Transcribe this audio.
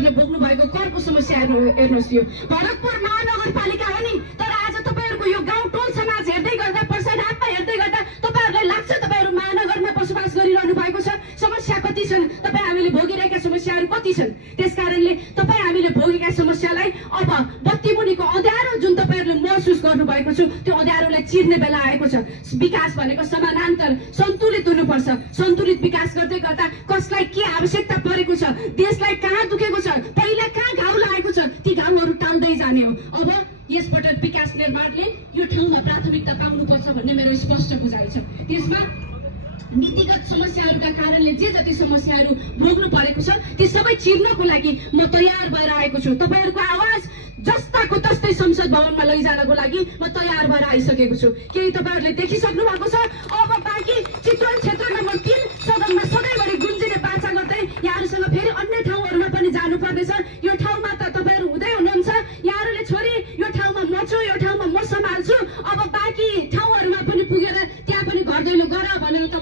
तपाईँहरूले भोग्नु भएको करको समस्याहरू हेर्नुहोस्। यो भरतपुर महानगरपालिका हो नि, तर आज तपाईँहरूको यो गाउँ टोल समाज हेर्दै गर्दा, पर्सा ढाकमा हेर्दै गर्दा तपाईँहरूलाई लाग्छ तपाईँहरू महानगरमा बसोबास गरिरहनु भएको छ। समस्या कति छन्, तपाईँ हामीले भोगिरहेका समस्याहरू कति छन्। त्यसकारणले तपाईँ हामीले भोगेका समस्यालाई अब बत्ती मुनिको अँध्यारो जुन तपाईँहरूले महसुस गर्नुभएको छ, त्यो अँध्यारोलाई चिर्ने बेला आएको छ। विकास भनेको समानान्तर सन्तुलित हुनुपर्छ। सन्तुलित विकास गर्दै गर्दा कसलाई के आवश्यकता परेको छ, देशलाई कहाँ दुखेको छ, पहिला कहाँ घाउ लागेको छ, ती घाउहरू टाल्दै जाने हो। अब यसपटक विकास निर्माणले यो ठाउँमा प्राथमिकता पाउनुपर्छ भन्ने मेरो स्पष्ट बुझाइ छ। त्यसमा नीतिगत समस्याहरूका कारणले जे जति समस्याहरू भोग्नु परेको छ ती सबै चिर्नको लागि म तयार भएर आएको छु। तपाईँहरूको आवाज जस्ताको तस्तै संसद भवनमा लैजानको लागि म तयार भएर आइसकेको छु। केही तपाईँहरूले देखिसक्नु भएको छ। अब बाँकी चितवन क्षेत्र नम्बर 3 सदनमा सधैँभरि गुन्जिने बाचा गर्दै यहाँहरूसँग फेरि अन्य ठाउँहरूमा पनि जानुपर्नेछ। यो ठाउँमा त तपाईँहरू हुँदै हुनुहुन्छ, यहाँहरूले छोरी यो ठाउँमा म छु, यो ठाउँमा म सम्हाल्छु। अब बाँकी